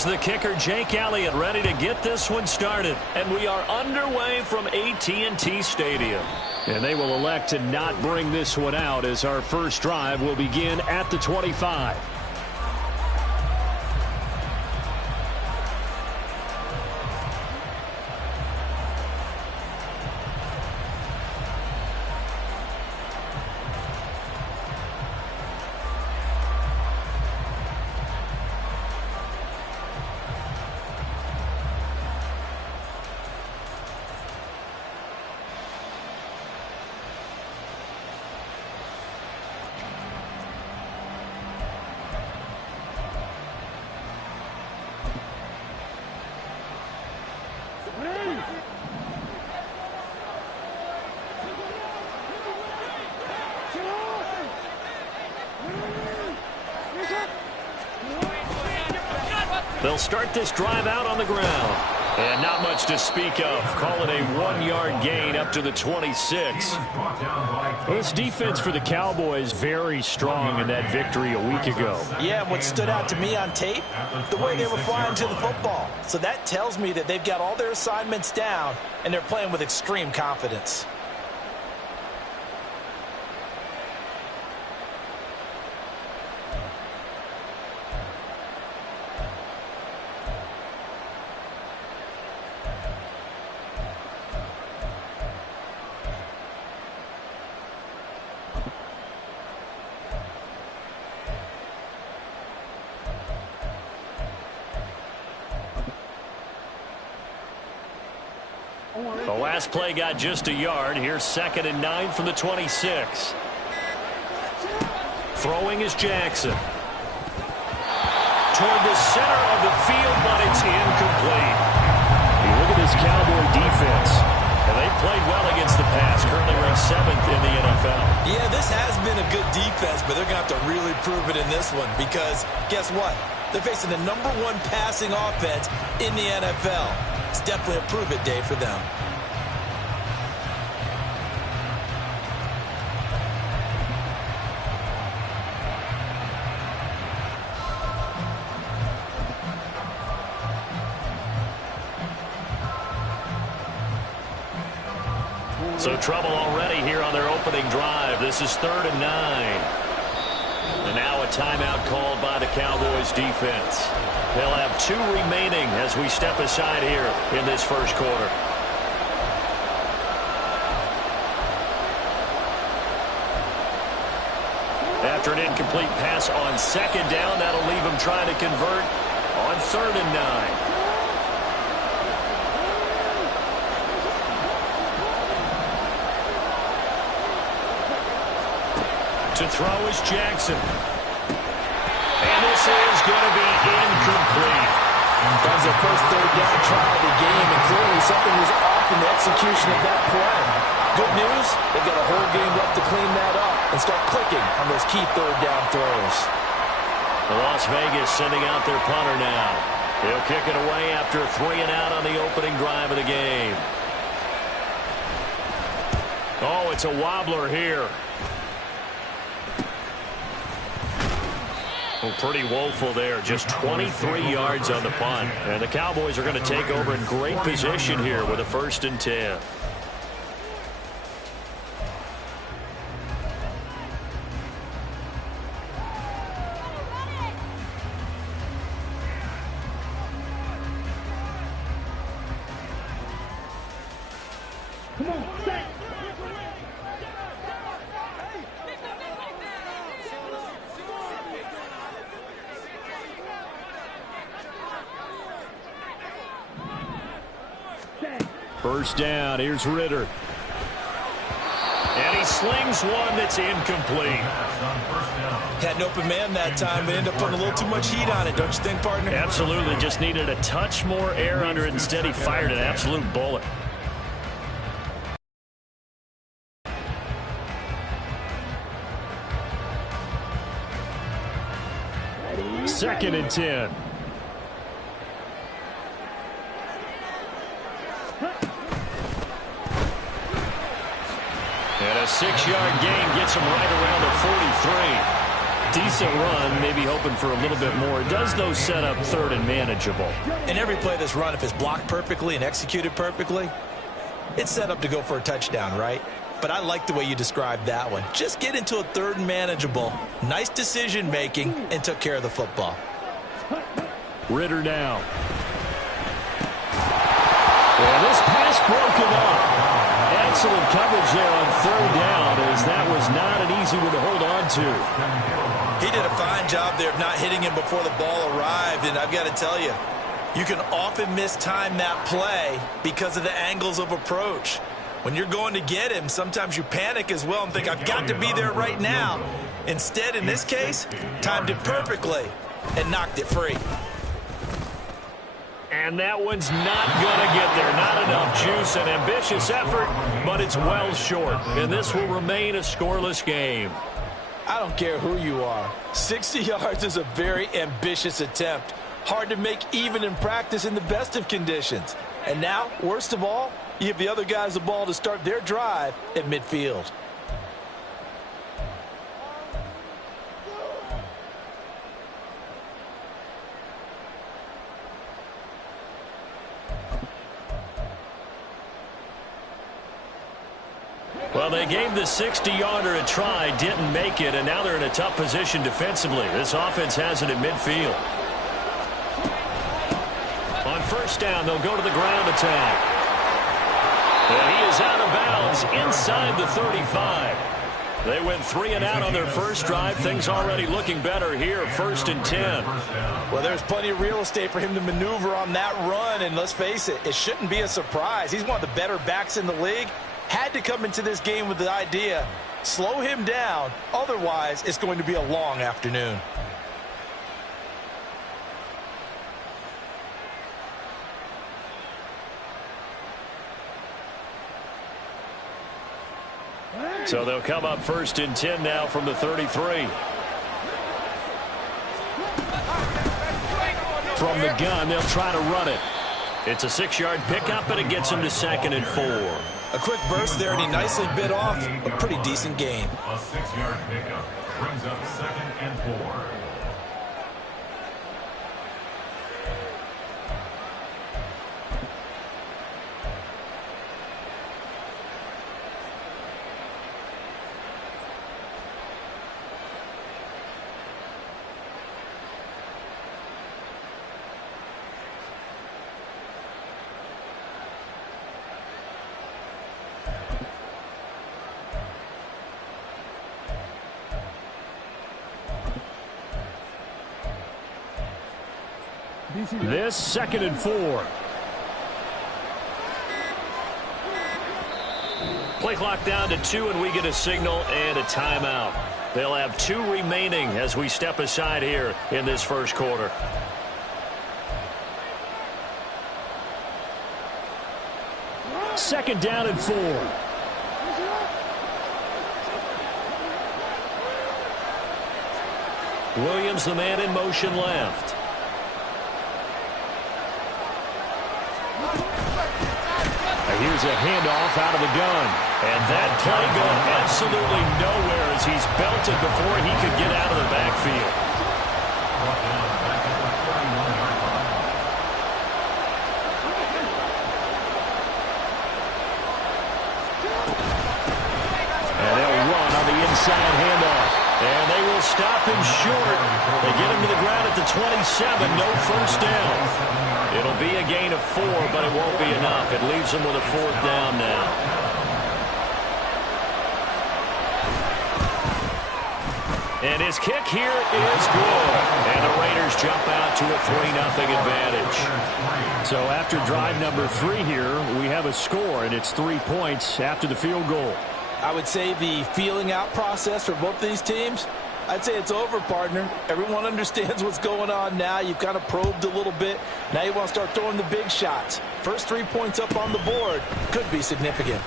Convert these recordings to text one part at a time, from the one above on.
Here's the kicker, Jake Elliott, ready to get this one started. And we are underway from AT&T Stadium. And they will elect to not bring this one out as our first drive will begin at the 25. They'll start this drive out on the ground. And not much to speak of. Call it a 1-yard gain up to the 26. Well, this defense for the Cowboys very strong in that victory a week ago. Yeah, what stood out to me on tape, the way they were flying to the football. So that tells me that they've got all their assignments down, and they're playing with extreme confidence. The last play got just a yard. Here's 2nd and 9 from the 26. Throwing is Jackson. Toward the center of the field, but it's incomplete. You look at this Cowboy defense. And they played well against the pass. Currently ranked 7th in the NFL. Yeah, this has been a good defense, but they're going to have to really prove it in this one because guess what? They're facing the #1 passing offense in the NFL. It's definitely a prove-it day for them. So trouble already here on their opening drive. This is 3rd and 9. And now a timeout called by the Cowboys defense. They'll have 2 remaining as we step aside here in this first quarter. After an incomplete pass on 2nd down, that'll leave them trying to convert on 3rd and 9. To throw is Jackson. And this is going to be incomplete. That was their first 3rd down try of the game, and clearly something was off in the execution of that play. Good news, they've got a whole game left to clean that up and start clicking on those key 3rd down throws. Las Vegas sending out their punter now. He'll kick it away after 3 and out on the opening drive of the game. Oh, it's a wobbler here. Well, pretty woeful there. Just 23 yards on the punt. And the Cowboys are going to take over in great position here with a 1st and 10. First down, here's Ritter. And he slings one that's incomplete. Had an open man that time, but ended up putting a little too much heat on it, don't you think, partner? Absolutely, just needed a touch more air under it. Instead, he fired an absolute bullet. Second and 10. And a 6-yard gain gets him right around the 43. Decent run, maybe hoping for a little bit more. It does, though, set up third and manageable. In every play that's run, if it's blocked perfectly and executed perfectly, it's set up to go for a touchdown, right? But I like the way you described that one. Just get into a third and manageable. Nice decision-making and took care of the football. Ritter now. And this pass broken up. Excellent coverage there on third down, as that was not an easy one to hold on to. He did a fine job there of not hitting him before the ball arrived, and I've got to tell you, you can often mistime that play because of the angles of approach. When you're going to get him, sometimes you panic as well and think, I've got to be there right now. Instead, in this case, timed it perfectly and knocked it free. And that one's not going to get there. Not enough juice. An ambitious effort, but it's well short. And this will remain a scoreless game. I don't care who you are. 60 yards is a very ambitious attempt. Hard to make even in practice in the best of conditions. And now, worst of all, you give the other guys the ball to start their drive at midfield. Well, they gave the 60-yarder a try, didn't make it, and now they're in a tough position defensively. This offense has it at midfield. On first down, they'll go to the ground attack. And he is out of bounds inside the 35. They went 3 and out on their first drive. Things already looking better here, 1st and 10. Well, there's plenty of real estate for him to maneuver on that run, and let's face it, it shouldn't be a surprise. He's one of the better backs in the league. Had to come into this game with the idea, slow him down, otherwise it's going to be a long afternoon. So they'll come up 1st and 10 now from the 33. From the gun, they'll try to run it. It's a 6-yard pickup, and it gets him to 2nd and 4. A quick burst there, and he nicely bit off a pretty decent gain. A 6-yard pickup brings up 2nd and 4. This 2nd and 4. Play clock down to 2, and we get a signal and a timeout. They'll have 2 remaining as we step aside here in this first quarter. Second down and 4. Williams, the man in motion left. Here's a handoff out of the gun. And that play going absolutely nowhere as he's belted before he could get out of the backfield. And they'll run on the inside handoff. And they will stop him short. They get him to the ground at the 27. No first down. It'll be a gain of 4, but it won't be enough. It leaves them with a 4th down now. And his kick here is good. And the Raiders jump out to a 3-0 advantage. So after drive number 3 here, we have a score, and it's 3 points after the field goal. I would say the feeling out process for both these teams, I'd say it's over, partner. Everyone understands what's going on now. You've kind of probed a little bit. Now you want to start throwing the big shots. First 3 points up on the board could be significant.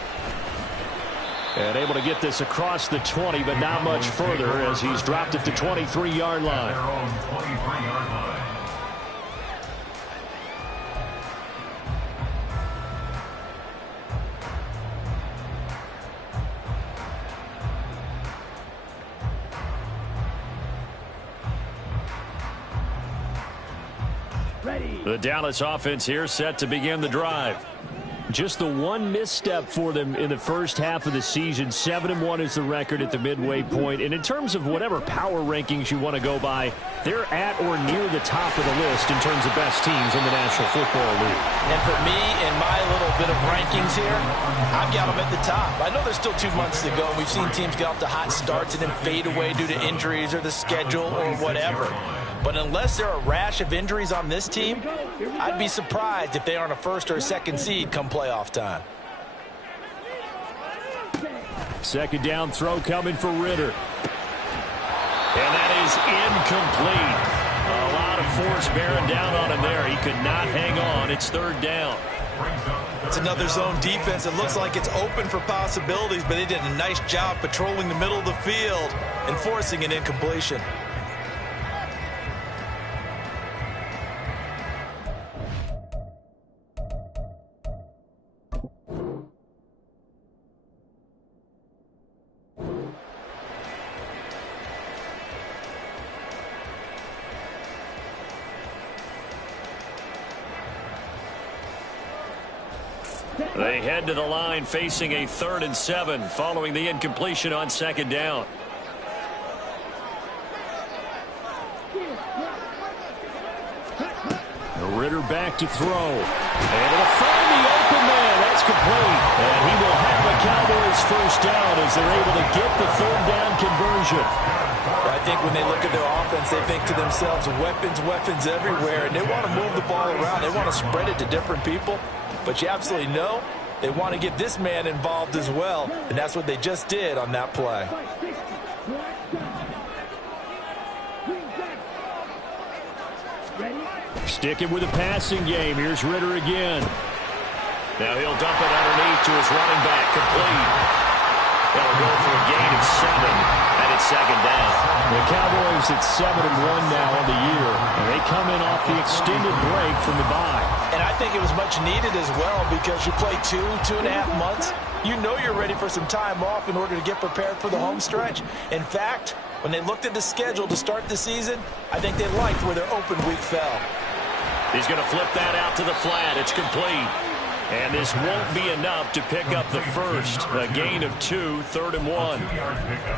And able to get this across the 20, but not much further as he's dropped at the 23-yard line. Their own 23-yard line. The Dallas offense here set to begin the drive. Just the one misstep for them in the first half of the season. 7-1 is the record at the midway point. And in terms of whatever power rankings you want to go by, they're at or near the top of the list in terms of best teams in the National Football League. And for me, in my little bit of rankings here, I've got them at the top. I know there's still 2 months to go. We've seen teams get off to hot starts and then fade away due to injuries or the schedule or whatever. But unless there are a rash of injuries on this team, I'd be surprised if they aren't a first or a second seed come playoff time. Second down throw coming for Ridder. And that is incomplete. A lot of force bearing down on him there. He could not hang on. It's third down. It's another zone defense. It looks like it's open for possibilities, but they did a nice job patrolling the middle of the field and forcing an incompletion. They head to the line facing a 3rd and 7 following the incompletion on second down. Ridder back to throw. Able to find the open man. That's complete. And he will have the Cowboys first down as they're able to get the 3rd down conversion. I think when they look at their offense, they think to themselves, weapons everywhere, and they want to move the ball around. They want to spread it to different people. But you absolutely know they want to get this man involved as well, and that's what they just did on that play. Sticking with the passing game. Here's Ridder again. Now he'll dump it underneath to his running back. Complete. They'll go for a gain of 7, and it's second down. The Cowboys at 7-1 now on the year, and they come in off the extended break from the bye. And I think it was much needed as well because you play 2.5 months. You know you're ready for some time off in order to get prepared for the home stretch. In fact, when they looked at the schedule to start the season, I think they liked where their open week fell. He's going to flip that out to the flat. It's complete. And this won't be enough to pick up the first. A gain of 2, 3rd and 1.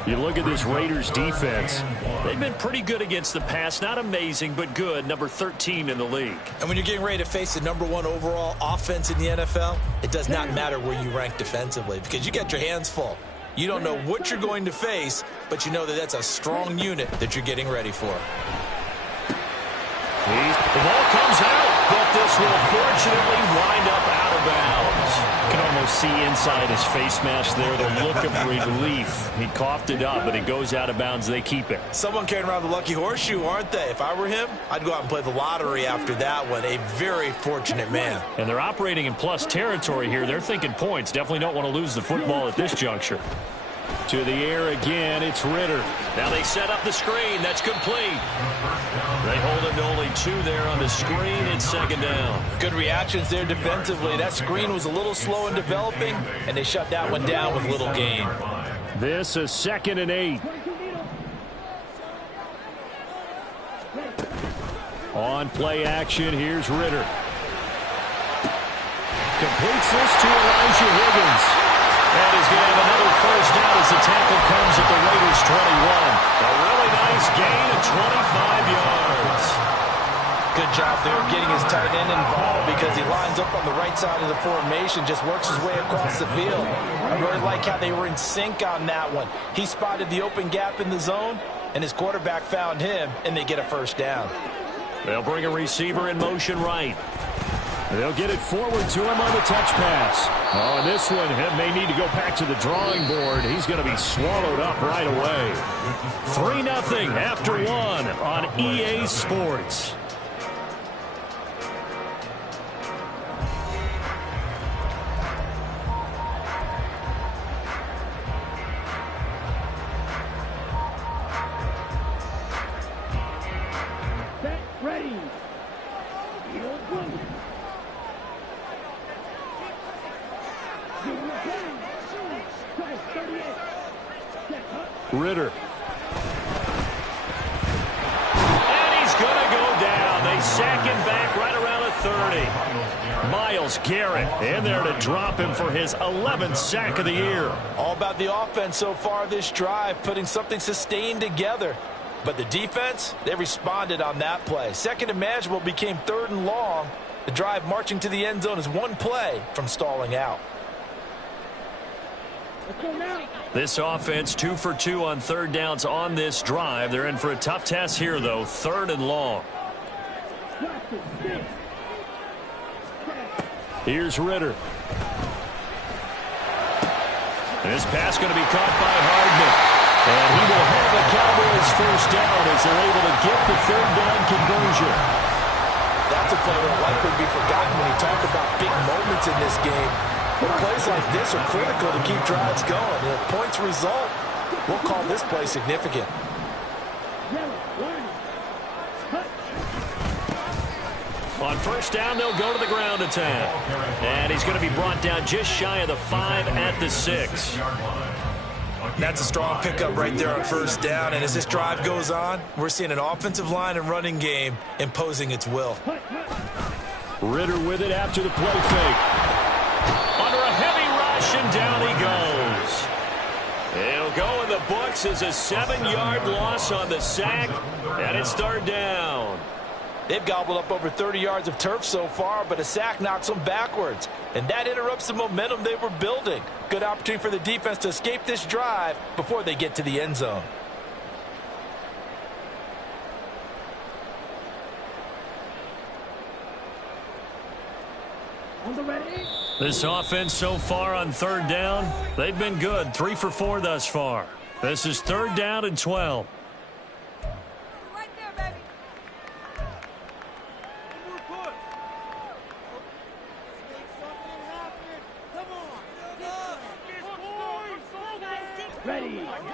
You look at this Raiders defense. They've been pretty good against the pass. Not amazing, but good. Number 13 in the league. And when you're getting ready to face the #1 overall offense in the NFL, it does not matter where you rank defensively because you got your hands full. You don't know what you're going to face, but you know that that's a strong unit that you're getting ready for. The ball comes out, but this will fortunately wind up out of bounds. You can almost see inside his face mask there the look of relief. He coughed it up, but it goes out of bounds. They keep it. Someone carrying around the lucky horseshoe, aren't they? If I were him, I'd go out and play the lottery after that one. A very fortunate man. And they're operating in plus territory here. They're thinking points. Definitely don't want to lose the football at this juncture. To the air again, it's Ridder. Now they set up the screen. That's complete. They hold him to only 2 there on the screen. It's second down. Good reactions there defensively. That screen was a little slow in developing, and they shut that one down with little gain. This is 2nd and 8. On play action, here's Ridder. Completes this to Elijah Higgins. And he's going to have another first down as the tackle comes at the Raiders' 21. A really nice gain of 25 yards. Good job there of getting his tight end involved because he lines up on the right side of the formation, just works his way across the field. I really like how they were in sync on that one. He spotted the open gap in the zone, and his quarterback found him, and they get a first down. They'll bring a receiver in motion right. They'll get it forward to him on the touch pass. Oh, and this one may need to go back to the drawing board. He's going to be swallowed up right away. 3-0 after 1 on EA Sports. Ridder. And he's going to go down. They sack him back right around 30. Myles Garrett in there to drop him for his 11th sack of the year. All about the offense so far this drive, putting something sustained together. But the defense, they responded on that play. Second and manageable became third and long. The drive marching to the end zone is one play from stalling out. This offense 2 for 2 on third downs on this drive. They're in for a tough task here, though. Third and long. Here's Ritter. This pass going to be caught by Hardman. And he will have the Cowboys first down as they're able to get the third down conversion. That's a play that will likely be forgotten when you talk about big moments in this game. But plays like this are critical to keep drives going. And if points result, we'll call this play significant. On first down, they'll go to the ground attack. And he's going to be brought down just shy of the 5 at the 6. That's a strong pickup right there on first down. And as this drive goes on, we're seeing an offensive line and running game imposing its will. Ritter with it after the play fake. Under a heavy rush, and down he goes. It'll go in the books as a 7-yard loss on the sack, and it's third down. They've gobbled up over 30 yards of turf so far, but a sack knocks them backwards. And that interrupts the momentum they were building. Good opportunity for the defense to escape this drive before they get to the end zone. This offense so far on third down, they've been good. 3 for 4 thus far. This is third down and 12.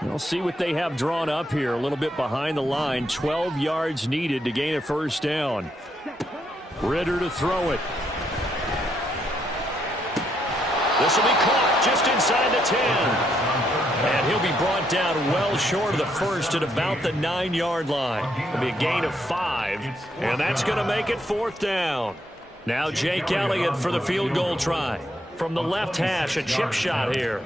We'll see what they have drawn up here. A little bit behind the line. 12 yards needed to gain a first down. Ritter to throw it. This will be caught just inside the 10. And he'll be brought down well short of the first at about the 9-yard line. It'll be a gain of 5. And that's going to make it fourth down. Now Jake Elliott for the field goal try. From the left hash, a chip shot here.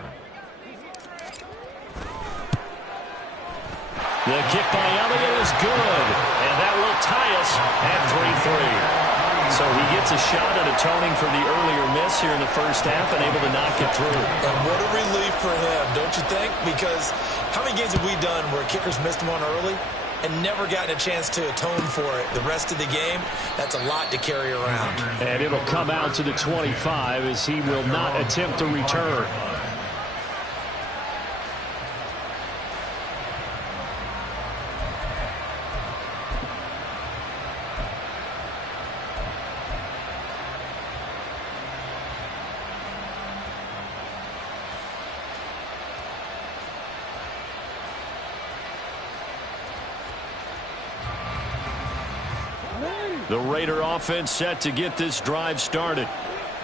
The kick by Elliott is good, and that will tie us at 3-3. So he gets a shot at atoning for the earlier miss here in the first half and able to knock it through. And what a relief for him, don't you think? Because how many games have we done where kickers missed one early and never gotten a chance to atone for it the rest of the game? That's a lot to carry around. And it'll come out to the 25 as he will not attempt to return. The Raider offense set to get this drive started.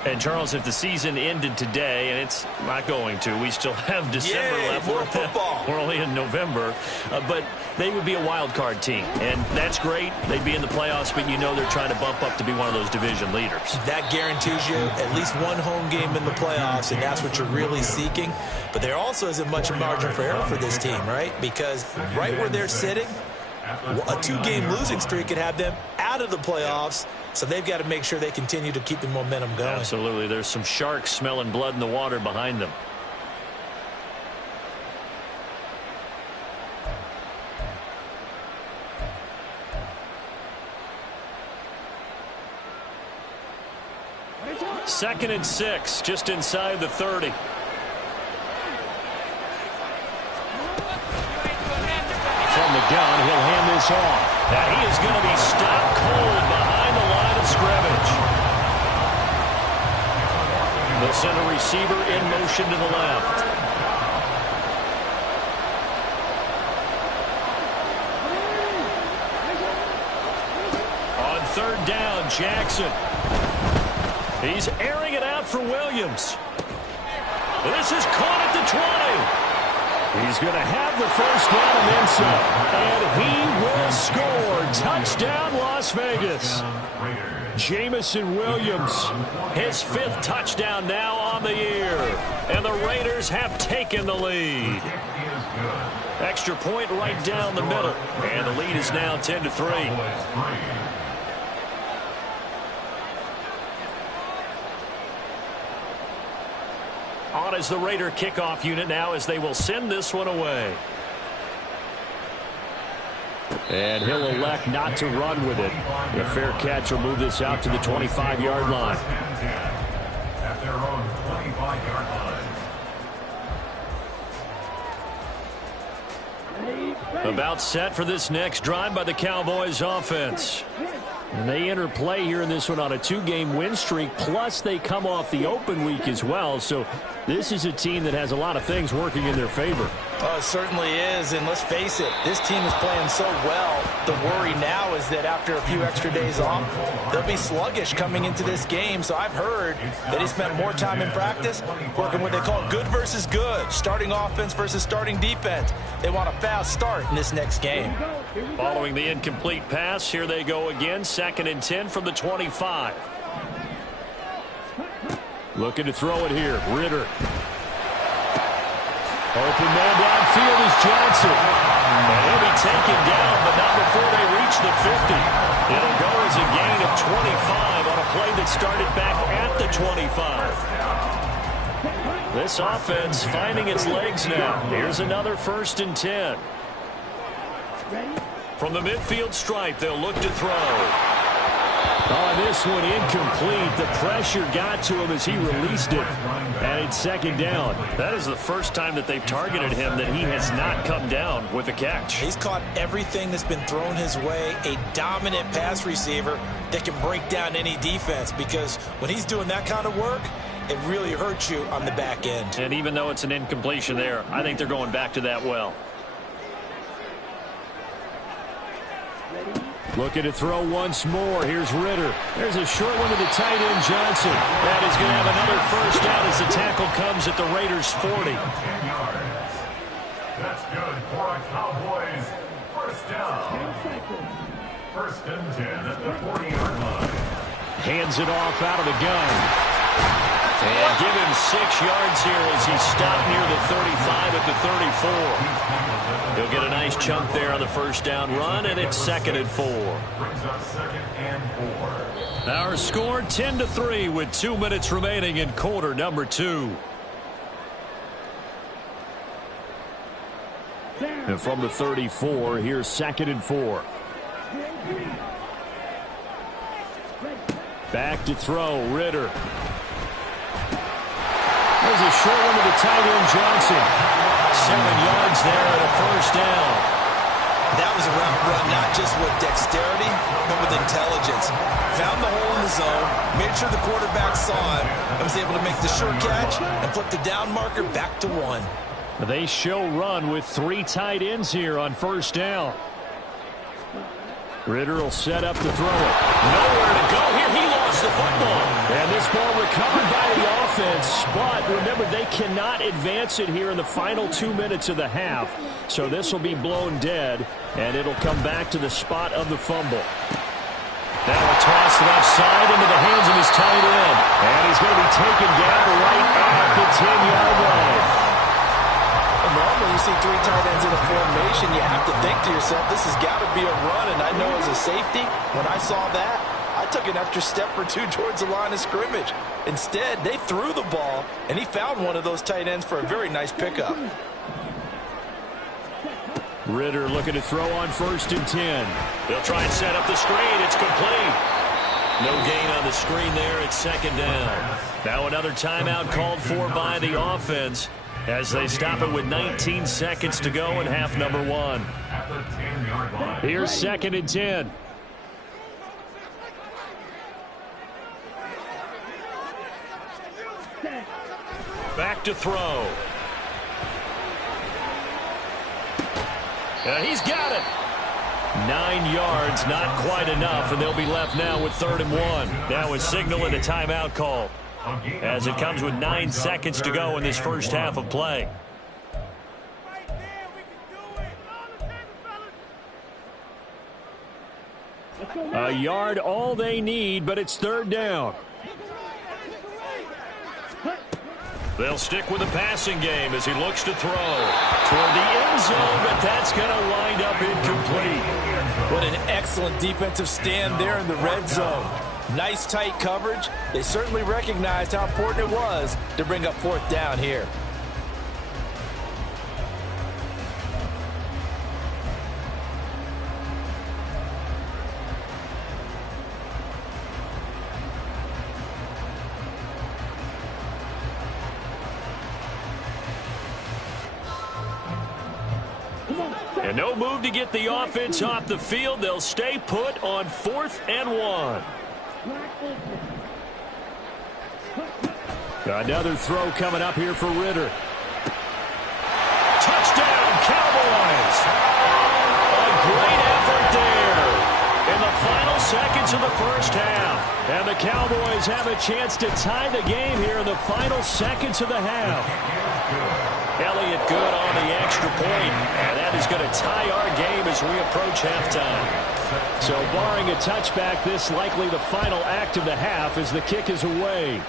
And, Charles, if the season ended today, and it's not going to, we still have December left. More football. We're only in November. But they would be a wild card team. And that's great. They'd be in the playoffs, but you know they're trying to bump up to be one of those division leaders. That guarantees you at least one home game in the playoffs, and that's what you're really seeking. But there also isn't much margin for error for this team, right? Because right where they're sitting, a 2-game losing streak could have them out of the playoffs, so they've got to make sure they continue to keep the momentum going. Absolutely. There's some sharks smelling blood in the water behind them. Second and 6, just inside the 30. From the gun, he'll hand this off. Now he is going to be stopped cold behind the line of scrimmage. They'll send a receiver in motion to the left. On third down, Jackson. He's airing it out for Williams. This is caught at the 20. He's going to have the first down and then some. And he will score. Touchdown, Las Vegas. Jamison Williams, his 5th touchdown now on the year. And the Raiders have taken the lead. Extra point right down the middle. And the lead is now 10-3. On as the Raider kickoff unit now as they will send this one away. And he'll elect not to run with it. A fair catch will move this out to the 25-yard line. At their own 25-yard line. About set for this next drive by the Cowboys offense. And they enter play here in this one on a 2-game win streak, plus they come off the open week as well. So this is a team that has a lot of things working in their favor. Oh, it certainly is, and let's face it, this team is playing so well. The worry now is that after a few extra days off, they'll be sluggish coming into this game. So I've heard that he spent more time in practice working what they call good versus good, starting offense versus starting defense. They want a fast start in this next game. Following the incomplete pass, here they go again, 2nd and 10 from the 25. Looking to throw it here, Ridder. Open man downfield is Johnson. And he'll be taken down, but not before they reach the 50. It'll go as a gain of 25 on a play that started back at the 25. This offense finding its legs now. Here's another 1st and 10. From the midfield stripe, they'll look to throw. Oh, this one incomplete. The pressure got to him as he released it. And it's 2nd down. That is the first time that they've targeted him that he has not come down with a catch. He's caught everything that's been thrown his way. A dominant pass receiver that can break down any defense, because when he's doing that kind of work, it really hurts you on the back end. And even though it's an incompletion there, I think they're going back to that well. Looking to throw once more. Here's Ridder. There's a short one to the tight end, Johnson. That is going to have another 1st down as the tackle comes at the Raiders' 40. 10 yards. That's good for a Cowboys 1st down. 1st and 10 at the 40-yard line. Hands it off out of the gun. And give him 6 yards here as he stopped near the 35 at the 34. He'll get a nice chunk there on the 1st down run, and it's 2nd and 4. Brings up 2nd and 4. Our score 10-3 with 2 minutes remaining in quarter number 2. And from the 34, here's 2nd and 4. Back to throw, Ridder. There's a short one to the tight end, Johnson. 7 yards there and a 1st down. That was a route run, not just with dexterity, but with intelligence. Found the hole in the zone, made sure the quarterback saw it, and was able to make the sure catch and flip the down marker back to 1. They show run with 3 tight ends here on 1st down. Ridder will set up to throw it. Nowhere to go here. He lost the football. And this ball recovered by the offense. But remember, they cannot advance it here in the final 2 minutes of the half. So this will be blown dead, and it'll come back to the spot of the fumble. Now a toss left side into the hands of his tight end. And he's going to be taken down right at the 10-yard line. Normally, you see 3 tight ends in a formation, you have to think to yourself, this has got to be a run. And I know as a safety, when I saw that, I took an extra step or 2 towards the line of scrimmage. Instead, they threw the ball, and he found one of those tight ends for a very nice pickup. Ridder looking to throw on 1st and 10. They'll try and set up the screen. It's complete. No gain on the screen there. It's 2nd down. Now another timeout called for by the offense as they stop it with 19 seconds to go in half number 1. At the 10-yard line. Here's 2nd and 10. Back to throw. He's got it. 9 yards, not quite enough, and they'll be left now with 3rd and 1. Now a signal and a timeout call as it comes with 9 seconds to go in this first half of play. A yard all they need, but it's third down. They'll stick with the passing game as he looks to throw toward the end zone, but that's going to wind up incomplete. What an excellent defensive stand there in the red zone. Nice tight coverage. They certainly recognized how important it was to bring up fourth down here. And no move to get the offense off the field. They'll stay put on 4th and 1. Another throw coming up here for Ritter. Touchdown, Cowboys! A great effort there in the final seconds of the first half. And the Cowboys have a chance to tie the game here in the final seconds of the half. Elliott good on the extra point, and that is going to tie our game as we approach halftime. So barring a touchback, this likely the final act of the half as the kick is away.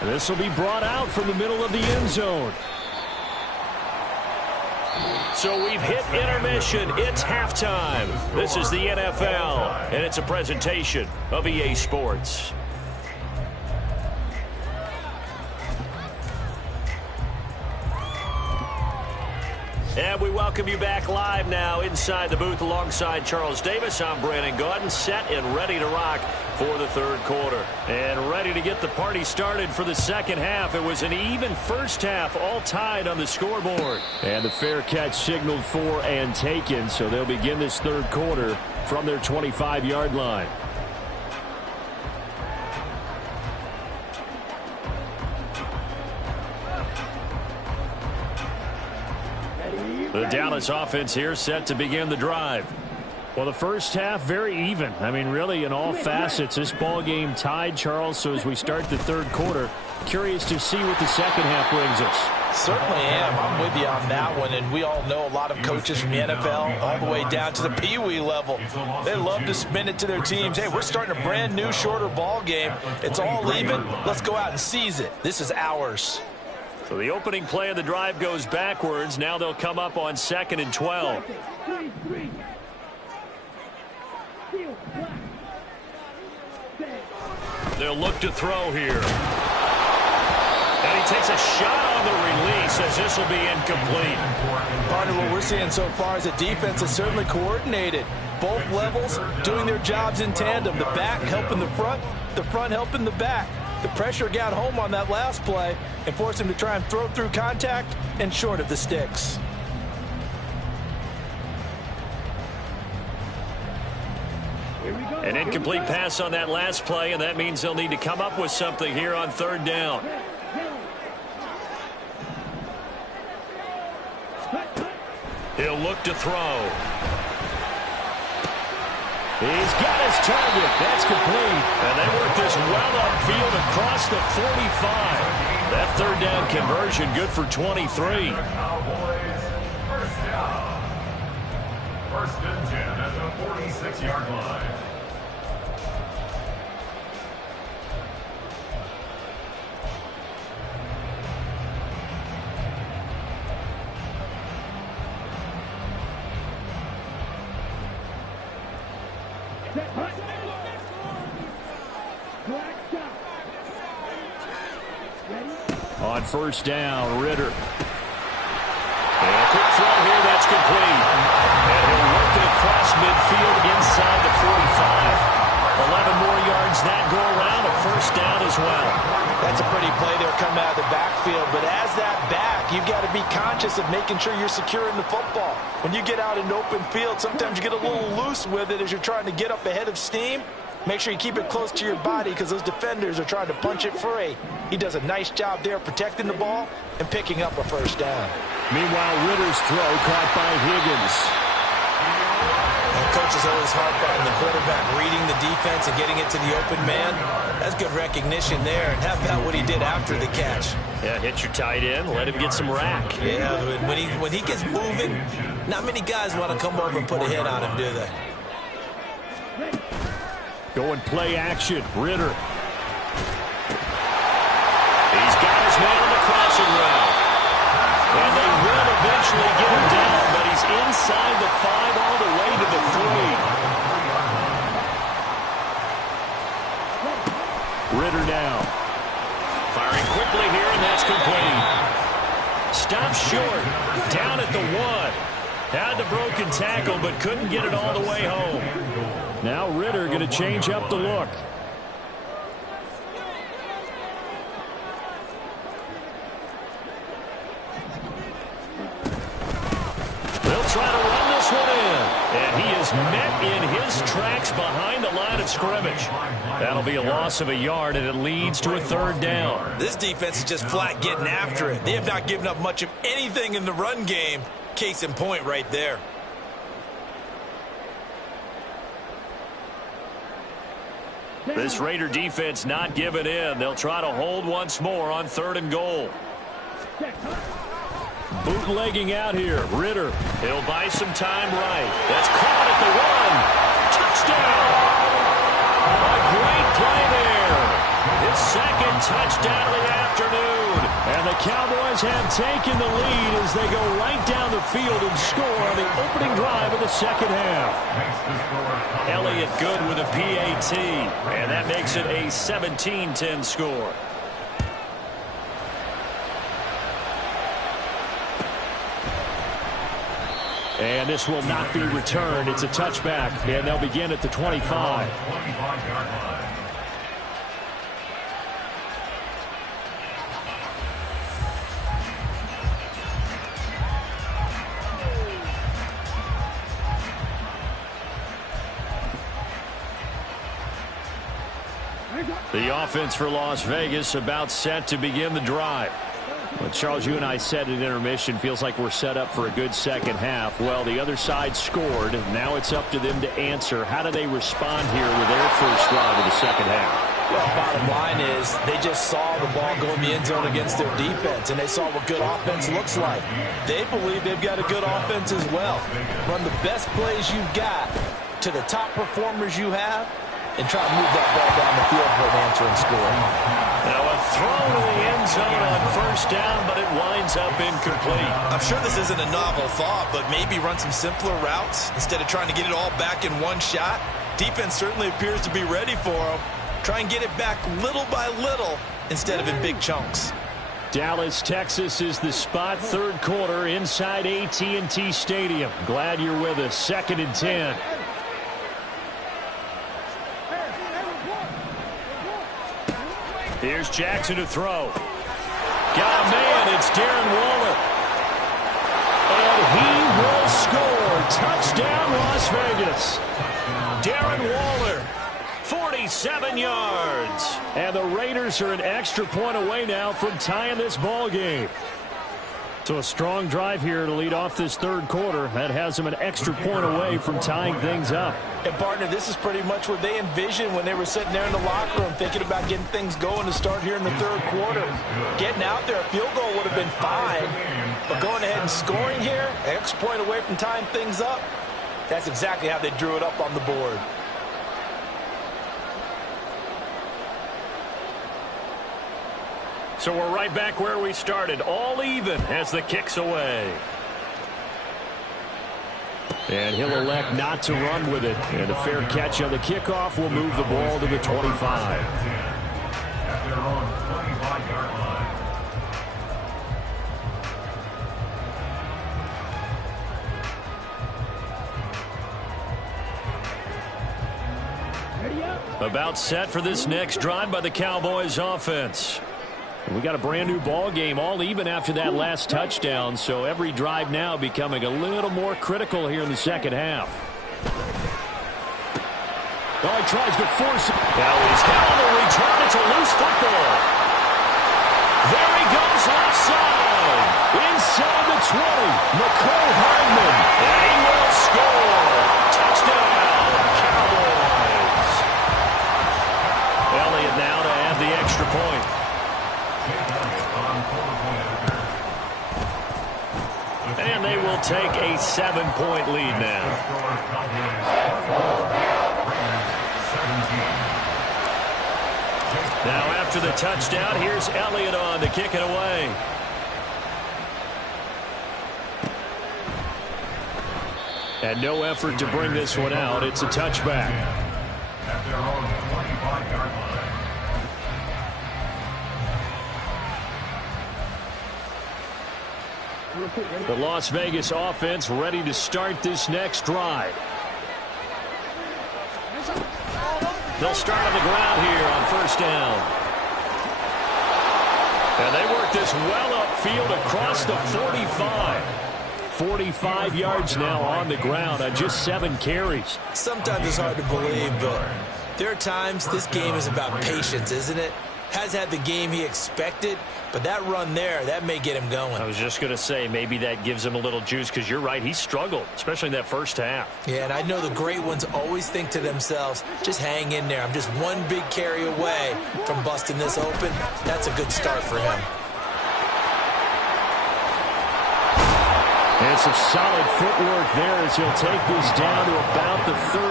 And this will be brought out from the middle of the end zone. So we've hit intermission. It's halftime. This is the NFL, and it's a presentation of EA Sports. And we welcome you back live now inside the booth alongside Charles Davis. I'm Brandon Gaudin, set and ready to rock for the third quarter. And ready to get the party started for the second half. It was an even first half, all tied on the scoreboard. And the fair catch signaled for and taken, so they'll begin this third quarter from their 25-yard line. The Dallas offense here set to begin the drive. Well, the first half, very even. I mean, really, in all facets, this ball game tied, Charles. So as we start the third quarter, curious to see what the second half brings us. Certainly am. I'm with you on that one. And we all know a lot of coaches from the NFL all the way down to the Pee-wee level. They love to spin it to their teams. Hey, we're starting a brand new, shorter ball game. It's all even. Let's go out and seize it. This is ours. So the opening play of the drive goes backwards. Now they'll come up on 2nd and 12. They'll look to throw here. And he takes a shot on the release as this will be incomplete. Partner, what we're seeing so far is the defense is certainly coordinated. Both levels doing their jobs in tandem. The back helping the front helping the back. The pressure got home on that last play and forced him to try and throw through contact and short of the sticks. An incomplete pass on that last play, and that means they'll need to come up with something here on third down. He'll look to throw. He's got his target. That's complete. And they work this well upfield across the 45. That third down conversion good for 23. Cowboys, first down. 1st and 10 at the 46-yard line. On first down, Ritter. And a quick throw here, that's complete. And he'll work it across midfield inside the 45. 11 more yards that go around, a first down as well. That's a pretty play there coming out of the backfield. But as that back, you've got to be conscious of making sure you're securing the football. When you get out in open field, sometimes you get a little loose with it as you're trying to get up ahead of steam. Make sure you keep it close to your body because those defenders are trying to punch it free. He does a nice job there protecting the ball and picking up a first down. Meanwhile, Ritter's throw caught by Higgins. And coaches always harp on the quarterback reading the defense and getting it to the open man. That's good recognition there. And how about what he did after the catch? Yeah, hit your tight end, let him get some rack. Yeah, when he gets moving, not many guys want to come over and put a hit on him, do they? Going play action, Ritter. He's got his man on the crossing route. And they will eventually get him down, but he's inside the 5 all the way to the 3. Ritter now. Firing quickly here, and that's complete. Stops short. Down at the 1. Had the broken tackle, but couldn't get it all the way home. Now Ritter going to change up the look. They'll try to run this one in. And he is met in his tracks behind the line of scrimmage. That'll be a loss of a yard, and it leads to a 3rd down. This defense is just flat getting after it. They have not given up much of anything in the run game. Case in point right there. This Raider defense not giving in. They'll try to hold once more on 3rd and goal. Bootlegging out here. Ritter. He'll buy some time right. That's caught at the 1. Touchdown. A great play there. His 2nd touchdown of the afternoon. And the Cowboys have taken the lead as they go right down the field and score on the opening drive of the 2nd half. Elliott good with a PAT. And that makes it a 17-10 score. And this will not be returned. It's a touchback, and they'll begin at the 25. The offense for Las Vegas about set to begin the drive. Well, Charles, you and I said at intermission, feels like we're set up for a good 2nd half. Well, the other side scored. Now it's up to them to answer. How do they respond here with their first drive of the 2nd half? Well, bottom line is they just saw the ball go in the end zone against their defense, and they saw what good offense looks like. They believe they've got a good offense as well. Run the best plays you've got to the top performers you have, and try to move that ball down the field for an answering score. Now a throw to the end zone on 1st down, but it winds up incomplete. I'm sure this isn't a novel thought, but maybe run some simpler routes instead of trying to get it all back in one shot. Defense certainly appears to be ready for them. Try and get it back little by little instead of in big chunks. Dallas, Texas is the spot. 3rd quarter inside AT&T Stadium. Glad you're with us. 2nd and 10. Here's Jackson to throw. Got a man. It's Darren Waller. And he will score. Touchdown, Las Vegas. Darren Waller, 47 yards. And the Raiders are an extra point away now from tying this ball game. So a strong drive here to lead off this 3rd quarter. That has them an extra point away from tying things up. And, partner, this is pretty much what they envisioned when they were sitting there in the locker room thinking about getting things going to start here in the 3rd quarter. Getting out there, a field goal would have been fine. But going ahead and scoring here, an extra point away from tying things up, that's exactly how they drew it up on the board. So we're right back where we started, all even as the kick's away. And he'll elect not to run with it. And a fair catch on the kickoff will move the ball to the 25. At their own 25-yard line. About set for this next drive by the Cowboys offense. We got a brand new ball game, all even after that last touchdown, so every drive now becoming a little more critical here in the 2nd half. Oh, he tries to force it. Now he's got on the return. It's a loose football. There he goes left side. inside the 20. Mecole Hardman. And he will score. Touchdown, Cowboys. Elliott now to add the extra point. And they will take a 7-point lead now. Now after the touchdown, here's Elliott on to kick it away. And no effort to bring this one out. It's a touchback. At their own 25-yard line. The Las Vegas offense ready to start this next drive. They'll start on the ground here on first down. And they work this well upfield across the 45. 45 yards now on the ground on just 7 carries. Sometimes it's hard to believe, but there are times this game is about patience, isn't it? Has had the game he expected, but that run there, that may get him going. I was just going to say, maybe that gives him a little juice, because you're right, he struggled, especially in that first half. Yeah, and I know the great ones always think to themselves, just hang in there. I'm just one big carry away from busting this open. That's a good start for him. And some solid footwork there as he'll take this down to about the 38.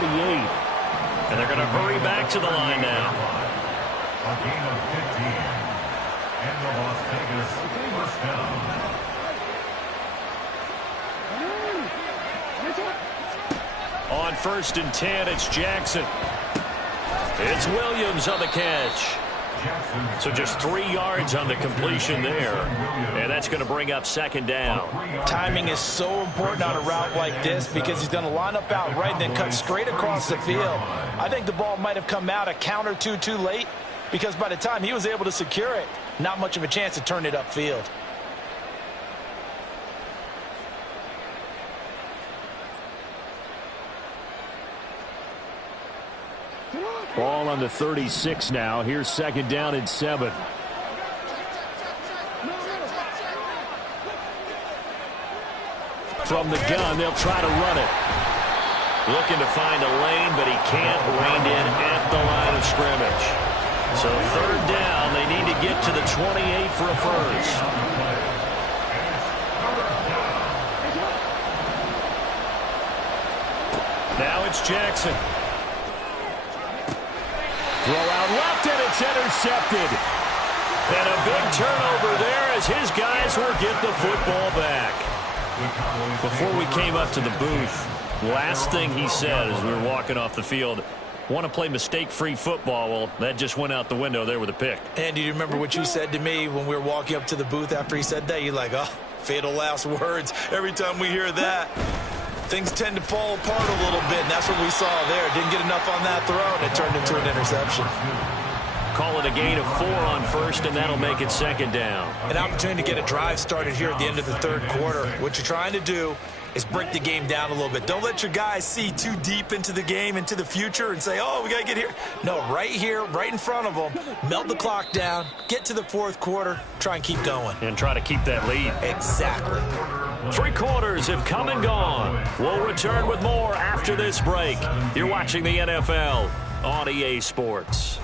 And they're going to hurry back to the line now. A gain of 15. And the Las Vegas first down. On 1st and 10, it's Jackson. It's Williams on the catch. So just 3 yards on the completion there. And that's going to bring up 2nd down. Timing is so important on a route like this because he's going to line up out right and then cut straight across the field. I think the ball might have come out a count or two too late because by the time he was able to secure it, not much of a chance to turn it upfield. Ball on the 36 now. Here's 2nd down and 7. From the gun, they'll try to run it. Looking to find a lane, but he can't. Reined in at the line of scrimmage. So 3rd down, they need to get to the 28 for a first. Now it's Jackson. Throw out left, and it's intercepted. And a big turnover there as his guys will get the football back. Before we came up to the booth, last thing he said as we were walking off the field, want to play mistake-free football. Well, that just went out the window there with a pick. And do you remember what you said to me when we were walking up to the booth after he said that? You're like, oh, fatal last words. Every time we hear that, things tend to fall apart a little bit, and that's what we saw there. Didn't get enough on that throw, and it turned into an interception. Call it a gain of 4 on first, and that'll make it 2nd down. An opportunity to get a drive started here at the end of the 3rd quarter. What you're trying to do is break the game down a little bit. Don't let your guys see too deep into the game, into the future, and say, oh, we got to get here. No, right here, right in front of them, melt the clock down, get to the 4th quarter, try and keep going. And try to keep that lead. Exactly. 3 quarters have come and gone. We'll return with more after this break. You're watching the NFL on EA Sports.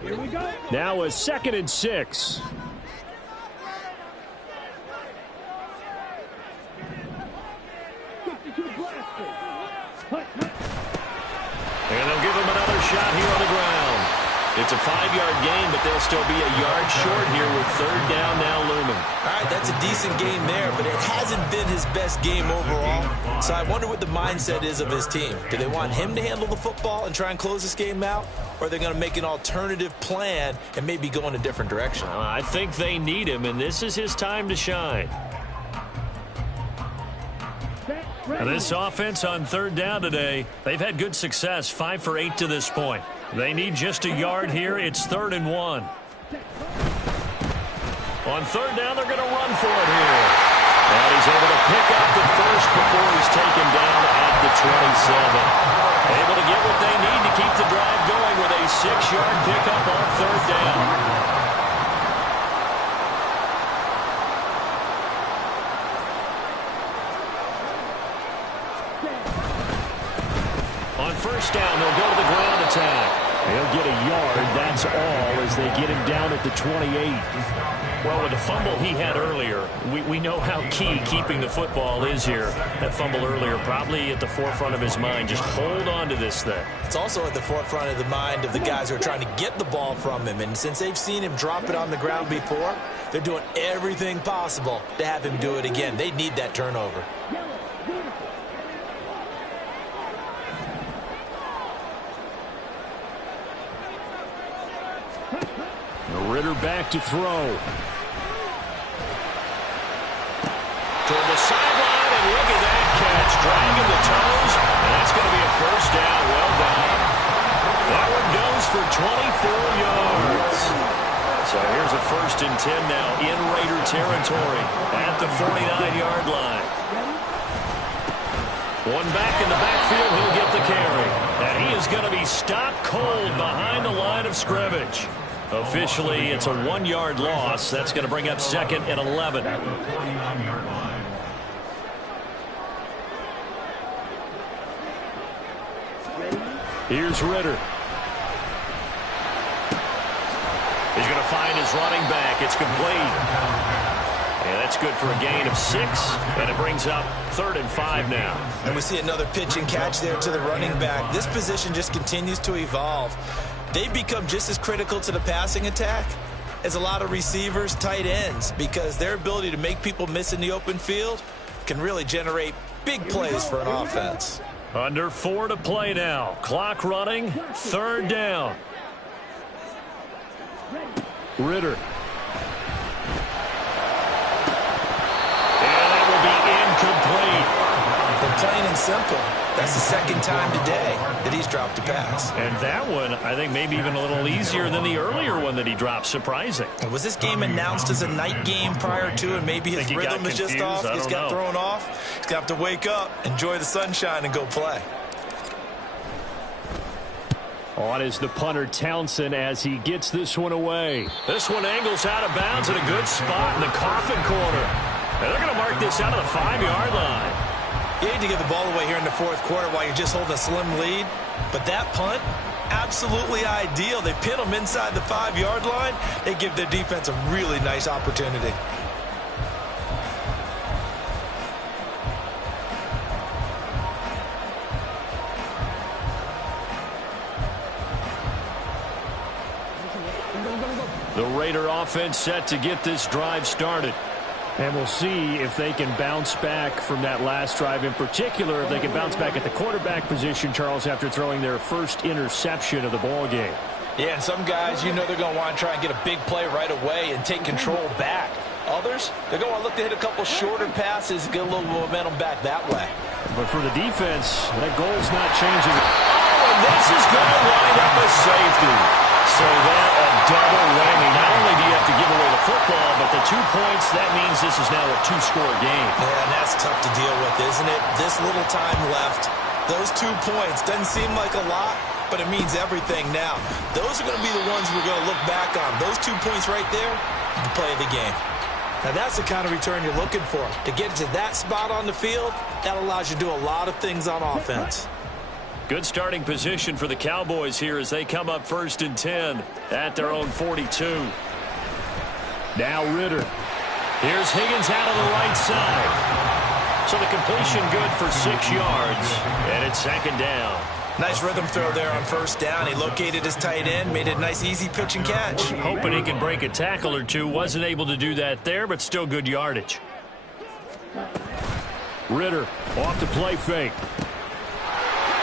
Here we go. Now a 2nd and 6. And they'll give him another shot here on the ground. It's a 5-yard gain, but they'll still be a yard short here with 3rd down now looming. All right, that's a decent game there, but it hasn't been his best game overall. So I wonder what the mindset is of his team. Do they want him to handle the football and try and close this game out? Or are they going to make an alternative plan and maybe go in a different direction? I think they need him, and this is his time to shine. And this offense on 3rd down today, they've had good success, 5 for 8 to this point. They need just a yard here. It's 3rd and 1. On 3rd down, they're going to run for it here. And he's able to pick up the first before he's taken down at the 27. Able to get what they need to keep the drive going with a 6-yard pickup on 3rd down. On 1st down, they'll go to the ground attack. They'll get a yard, that's all, as they get him down at the 28. Well, with the fumble he had earlier, we know how key keeping the football is here. That fumble earlier probably at the forefront of his mind. Just hold on to this thing. It's also at the forefront of the mind of the guys who are trying to get the ball from him. And since they've seen him drop it on the ground before, they're doing everything possible to have him do it again. They need that turnover. Ritter back to throw. Toward the sideline, and look at that catch. Dragging the toes, and that's going to be a 1st down. Well done. That one goes for 24 yards. So here's a 1st and 10 now in Raider territory at the 49-yard line. One back in the backfield, he'll get the carry. And he is going to be stopped cold behind the line of scrimmage. Officially, it's a 1-yard loss. That's going to bring up 2nd and 11. Here's Ritter. He's going to find his running back. It's complete. And that's good for a gain of 6. And it brings up 3rd and 5 now. And we see another pitch and catch there to the running back. This position just continues to evolve. They've become just as critical to the passing attack as a lot of receivers, tight ends, because their ability to make people miss in the open field can really generate big plays for an offense. Under 4 to play now. Clock running. 3rd down. Ritter. And that will be incomplete. But plain and simple, that's the 2nd time today that he's dropped a pass. And that one, I think, maybe even a little easier than the earlier one that he dropped. Surprising. Was this game announced as a night game prior to, and maybe his rhythm is just off? He's got thrown off. He's going to have to wake up, enjoy the sunshine, and go play. On is the punter, Townsend, as he gets this one away. This one angles out of bounds in a good spot in the coffin corner. And they're going to mark this out of the 5-yard line. You need to get the ball away here in the 4th quarter while you're just holding a slim lead. But that punt, absolutely ideal. They pin them inside the 5-yard line. They give their defense a really nice opportunity. The Raider offense set to get this drive started. And we'll see if they can bounce back from that last drive, in particular, if they can bounce back at the quarterback position, Charles, after throwing their first interception of the ball game. Yeah, and some guys, you know they're going to want to try and get a big play right away and take control back. Others, they're going to look to hit a couple shorter passes, get a little momentum back that way. But for the defense, that goal's not changing. Oh, and this is going to wind up a safety. So that a double whammy. Not only do you have to give away the football, but the 2 points, that means this is now a 2-score game. Yeah, and that's tough to deal with, isn't it? This little time left, those 2 points, doesn't seem like a lot, but it means everything now. Those are going to be the ones we're going to look back on. Those 2 points right there, the play of the game. Now, that's the kind of return you're looking for. To get to that spot on the field, that allows you to do a lot of things on offense. Good starting position for the Cowboys here as they come up 1st and 10 at their own 42. Now Ritter. Here's Higgins out on the right side. So the completion good for 6 yards. And it's 2nd down. Nice rhythm throw there on 1st down. He located his tight end, made it a nice easy pitch and catch. Hoping he could break a tackle or two. Wasn't able to do that there, but still good yardage. Ritter off the play fake.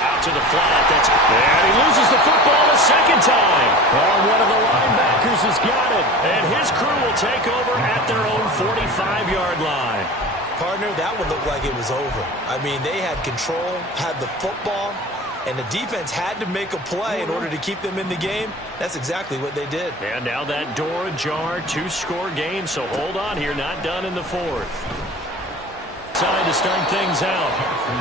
Out to the flat. And he loses the football a 2nd time. Oh, one of the linebackers has got it. And his crew will take over at their own 45-yard line. Partner, that would look like it was over. I mean, they had control, had the football, and the defense had to make a play in order to keep them in the game. That's exactly what they did. And now that door ajar, 2-score game. So hold on here, not done in the 4th. Side to start things out.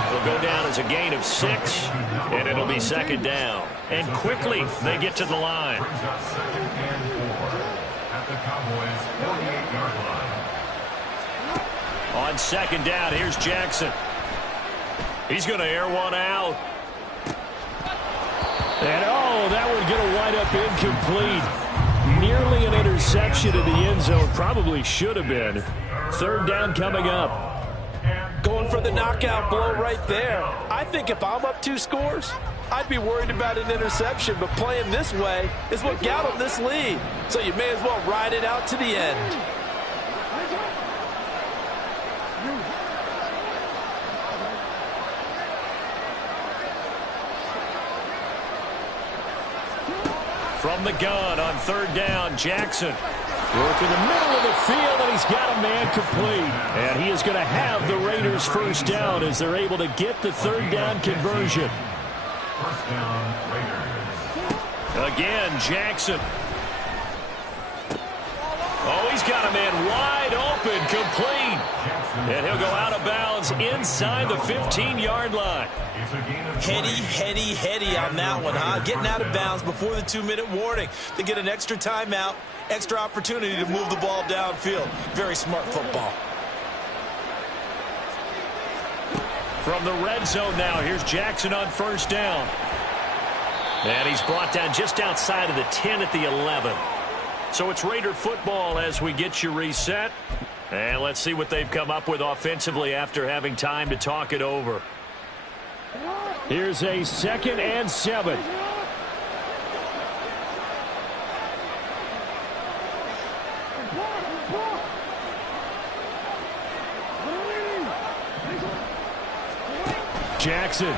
It'll go down as a gain of 6, and it'll be second down. And quickly they get to the line. Brings up 2nd and 4 at the Cowboys' 48-yard line. On second down, here's Jackson. He's going to air one out. And, oh, that would get a wind up incomplete. Nearly an interception in the end zone. Probably should have been. Third down coming up. Going for the knockout blow right there. I think if I'm up 2 scores, I'd be worried about an interception, but playing this way is what got them this lead. So you may as well ride it out to the end. From the gun on third down, Jackson. Work in the middle of the field, and he's got a man complete. And he is going to have the Raiders first down as they're able to get the third down conversion. First down, Raiders. Again, Jackson. Oh, he's got a man wide open, complete. And he'll go out of bounds inside the 15-yard line. Heady on that one, huh? Getting out of bounds before the 2-minute warning. They get an extra timeout, extra opportunity to move the ball downfield. Very smart football. From the red zone now, here's Jackson on first down. And he's brought down just outside of the 10 at the 11. So it's Raider football as we get you reset. And let's see what they've come up with offensively after having time to talk it over. Here's a 2nd and 7. Jackson.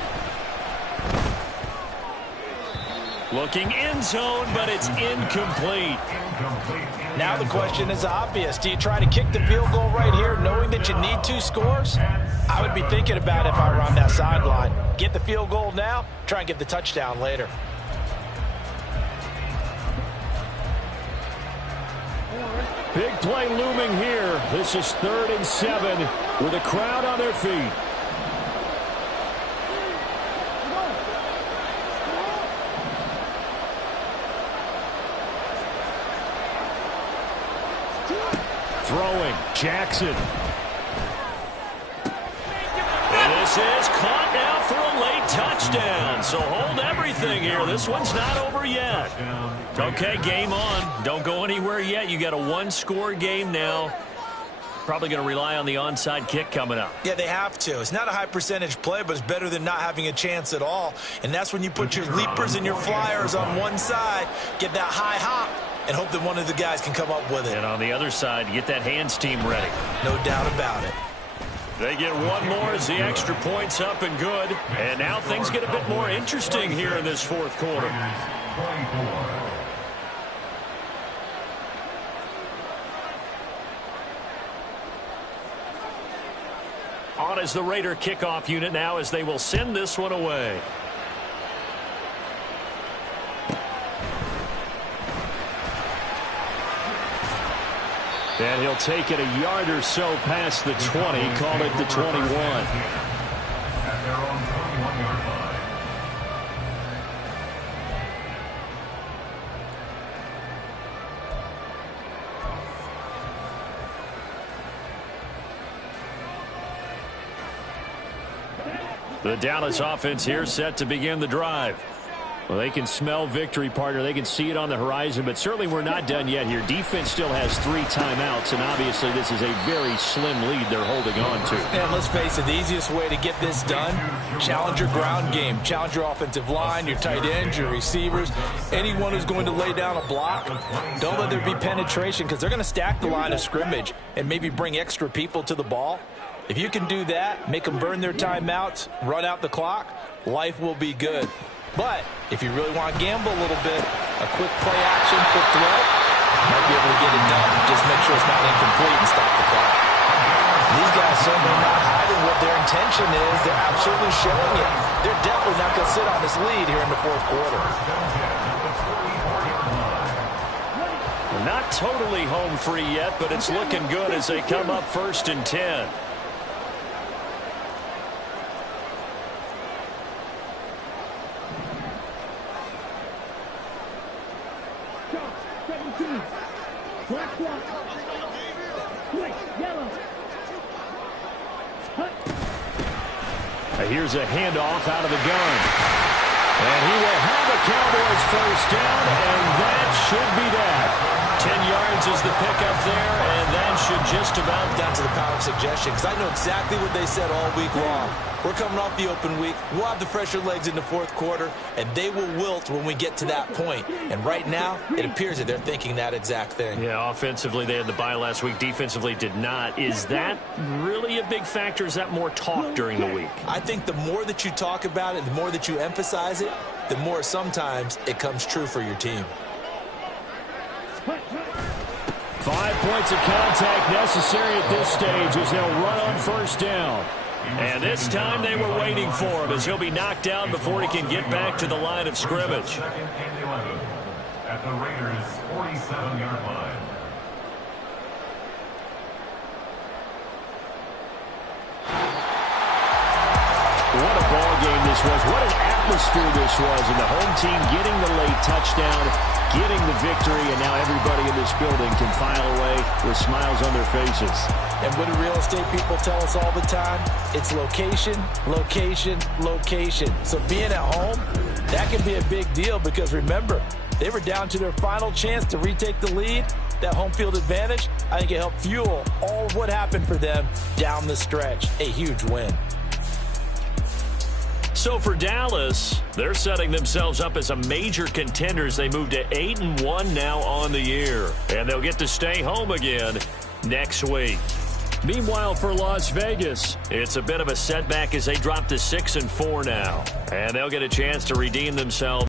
Looking end zone, but it's incomplete. Now the question is obvious. Do you try to kick the field goal right here knowing that you need 2 scores? I would be thinking about it if I were on that sideline. Get the field goal now, try and get the touchdown later. Big play looming here. This is 3rd and 7 with a crowd on their feet. Throwing, Jackson. And this is caught now for a late touchdown. So hold everything here. This one's not over yet. Okay, game on. Don't go anywhere yet. You got a 1-score game now. Probably going to rely on the onside kick coming up. Yeah, they have to. It's not a high percentage play, but it's better than not having a chance at all. And that's when you put your leapers and your flyers on one side, get that high hop, and hope that one of the guys can come up with it. And on the other side, get that hands team ready. No doubt about it. They get one more as the extra point's up and good. And now things get a bit more interesting here in this 4th quarter. On is the Raider kickoff unit now as they will send this one away. And he'll take it a yard or so past the 20, call it the 21. At their own 21-yard line. The Dallas offense here set to begin the drive. Well, they can smell victory, partner. They can see it on the horizon, but certainly we're not done yet here. Defense still has 3 timeouts, and obviously this is a very slim lead they're holding on to. And let's face it, the easiest way to get this done, challenge your ground game. Challenge your offensive line, your tight ends, your receivers, anyone who's going to lay down a block. Don't let there be penetration because they're going to stack the line of scrimmage and maybe bring extra people to the ball. If you can do that, make them burn their timeouts, run out the clock, life will be good. But if you really want to gamble a little bit, a quick play action, quick throw, might be able to get it done. Just make sure it's not incomplete and stop the clock. These guys certainly not hiding what their intention is. They're absolutely showing it. They're definitely not going to sit on this lead here in the 4th quarter. Not totally home free yet, but it's looking good as they come up 1st and 10. Here's a handoff out of the gun. And he will have a Cowboys first down, and that should be that. 10 yards is the pickup there, and that should just about down to the power of suggestion, because I know exactly what they said all week long. We're coming off the open week. We'll have the fresher legs in the fourth quarter, and they will wilt when we get to that point. And right now, it appears that they're thinking that exact thing. Yeah, offensively, they had the bye last week. Defensively, did not. Is that really a big factor? Is that more talk during the week? I think the more that you talk about it, the more that you emphasize it, the more sometimes it comes true for your team. 5 points of contact necessary at this stage as they'll run on first down. And this time they were waiting for him as he'll be knocked down before he can get back to the line of scrimmage. At the Raiders' 47-yard line. What a ball game this was. What an atmosphere this was. And the home team getting the late touchdown, getting the victory, and now everybody in this building can file away with smiles on their faces. And what do real estate people tell us all the time? It's location, location, location. So being at home, that can be a big deal because remember, they were down to their final chance to retake the lead. That home field advantage, I think it helped fuel all of what happened for them down the stretch. A huge win. So for Dallas, they're setting themselves up as a major contender as they move to 8-1 now on the year. And they'll get to stay home again next week. Meanwhile, for Las Vegas, it's a bit of a setback as they drop to 6-4 now. And they'll get a chance to redeem themselves.